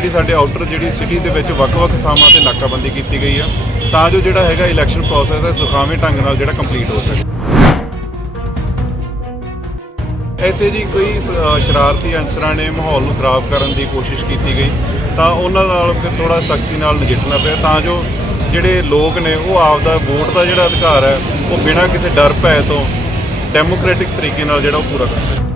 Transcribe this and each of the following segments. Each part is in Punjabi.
ਜਿਹੜੀ ਸਾਡੇ ਆਊਟਰ ਜਿਹੜੀ ਸਿਟੀ ਦੇ ਵਿੱਚ ਵੱਖ-ਵੱਖ ਥਾਵਾਂ ਤੇ ਨਾਕਾਬੰਦੀ ਕੀਤੀ ਗਈ ਆ, ਤਾਂ ਜੋ ਜਿਹੜਾ ਹੈਗਾ ਇਲੈਕਸ਼ਨ ਪ੍ਰੋਸੈਸ ਹੈ ਸੁਖਾਵੇਂ ਢੰਗ ਨਾਲ ਜਿਹੜਾ ਕੰਪਲੀਟ ਹੋ ਸਕੇ। ਇੱਥੇ ਜੀ ਕੋਈ ਸ- ਸ਼ਰਾਰਤੀ ਅਨਸਰਾਂ ਨੇ ਮਾਹੌਲ ਨੂੰ ਖਰਾਬ ਕਰਨ ਦੀ ਕੋਸ਼ਿਸ਼ ਕੀਤੀ ਗਈ, ਤਾਂ ਉਹਨਾਂ ਨਾਲ ਫਿਰ ਥੋੜਾ ਸਖਤੀ ਨਾਲ ਨਜਿੱਠਣਾ ਪਿਆ, ਤਾਂ ਜੋ ਜਿਹੜੇ ਲੋਕ ਨੇ ਉਹ ਆਪਦਾ ਵੋਟ ਦਾ ਜਿਹੜਾ ਅਧਿਕਾਰ ਹੈ, ਉਹ ਬਿਨਾਂ ਕਿਸੇ ਡਰ ਭੈ ਤੋਂ ਡੈਮੋਕ੍ਰੈਟਿਕ ਤਰੀਕੇ ਨਾਲ ਜਿਹੜਾ ਉਹ ਪੂਰਾ ਕਰ ਸਕਣ।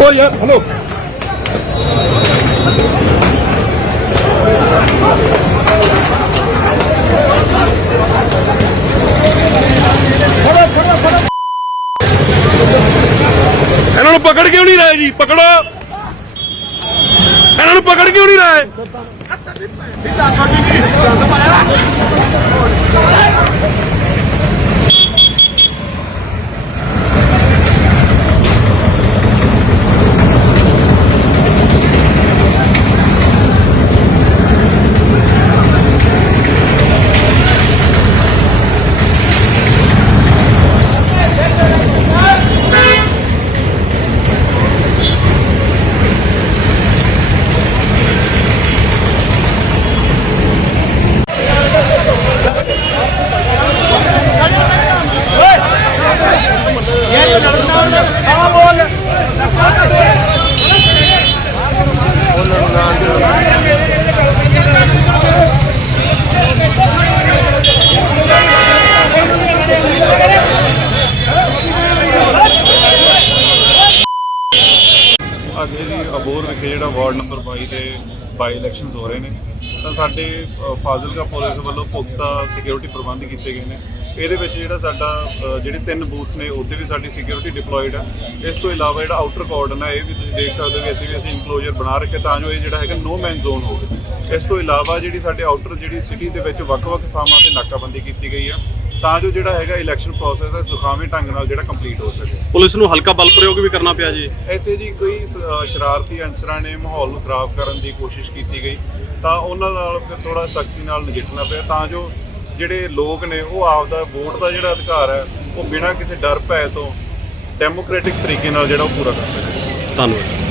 ਓ ਯਾਰ ਹਲੋ ਇਹਨਾਂ ਨੂੰ ਪਕੜ ਕਿਉਂ ਨਹੀਂ ਰਹੇ ਜੀ? ਪਕੜੋ। ਇਹਨਾਂ ਨੂੰ ਪਕੜ ਕਿਉਂ ਨਹੀਂ ਰਹੇ? 没没打他 ਅੱਜ ਜੀ ਅਬੋਰ ਵਿਖੇ ਜਿਹੜਾ ਵਾਰਡ ਨੰਬਰ 22 ਦੇ ਬਾਈ ਇਲੈਕਸ਼ਨਸ ਹੋ ਰਹੇ ਨੇ, ਤਾਂ ਸਾਡੇ ਫਾਜ਼ਿਲਕਾ ਪੁਲਿਸ ਵੱਲੋਂ ਪੁਖਤਾ ਸਿਕਿਉਰਿਟੀ ਪ੍ਰਬੰਧ ਕੀਤੇ ਗਏ ਨੇ। ਇਹਦੇ ਵਿੱਚ ਜਿਹੜਾ ਸਾਡਾ ਜਿਹੜੇ ਤਿੰਨ ਬੂਥਸ ਨੇ, ਉੱਥੇ ਵੀ ਸਾਡੀ ਸਿਕਿਉਰਿਟੀ ਡਿਪਲੋਇਡ ਆ। ਇਸ ਤੋਂ ਇਲਾਵਾ ਜਿਹੜਾ ਆਊਟਰ ਕਾਰਡਨ ਹੈ ਇਹ ਵੀ ਤੁਸੀਂ ਦੇਖ ਸਕਦੇ ਹੋ ਕਿ ਇੱਥੇ ਵੀ ਅਸੀਂ ਇਨਕਲੋਜ਼ਰ ਬਣਾ ਰੱਖਿਆ, ਤਾਂ ਜੋ ਇਹ ਜਿਹੜਾ ਹੈਗਾ ਨੋ ਮੈਨ ਜ਼ੋਨ ਹੋਵੇ। ਇਸ ਤੋਂ ਇਲਾਵਾ ਜਿਹੜੀ ਸਾਡੇ ਆਊਟਰ ਜਿਹੜੀ ਸਿਟੀ ਦੇ ਵਿੱਚ ਵੱਖ-ਵੱਖ ਥਾਵਾਂ ਤੇ ਨਾਕਾਬੰਦੀ ਕੀਤੀ ਗਈ ਆ। ਤਾਂ ਜੋ ਜਿਹੜਾ ਹੈਗਾ ਇਲੈਕਸ਼ਨ ਪ੍ਰੋਸੈਸ ਹੈ ਸੁਖਾਵੇਂ ਢੰਗ ਨਾਲ ਜਿਹੜਾ ਕੰਪਲੀਟ ਹੋ ਸਕੇ। ਪੁਲਿਸ ਨੂੰ ਹਲਕਾ ਬਲ ਪ੍ਰਯੋਗ ਵੀ ਕਰਨਾ ਪਿਆ ਜੀ। ਇੱਥੇ ਜੀ ਕੋਈ ਸ਼ਰਾਰਤੀ ਅਨਸਰਾਂ ਨੇ ਮਾਹੌਲ ਨੂੰ ਖਰਾਬ ਕਰਨ ਦੀ ਕੋਸ਼ਿਸ਼ ਕੀਤੀ ਗਈ। ਤਾਂ ਉਹਨਾਂ ਨਾਲ ਫਿਰ ਥੋੜਾ ਸਖਤੀ ਨਾਲ ਨਜਿੱਠਣਾ ਪਿਆ। ਤਾਂ ਜੋ ਜਿਹੜੇ ਲੋਕ ਨੇ ਉਹ ਆਪਦਾ ਵੋਟ ਦਾ ਜਿਹੜਾ ਅਧਿਕਾਰ ਹੈ ਉਹ ਬਿਨਾਂ ਕਿਸੇ ਡਰ ਭੈ ਤੋਂ ਡੈਮੋਕ੍ਰੈਟਿਕ ਤਰੀਕੇ ਨਾਲ ਜਿਹੜਾ ਉਹ ਪੂਰਾ ਕਰ ਸਕਣ। ਧੰਨਵਾਦ।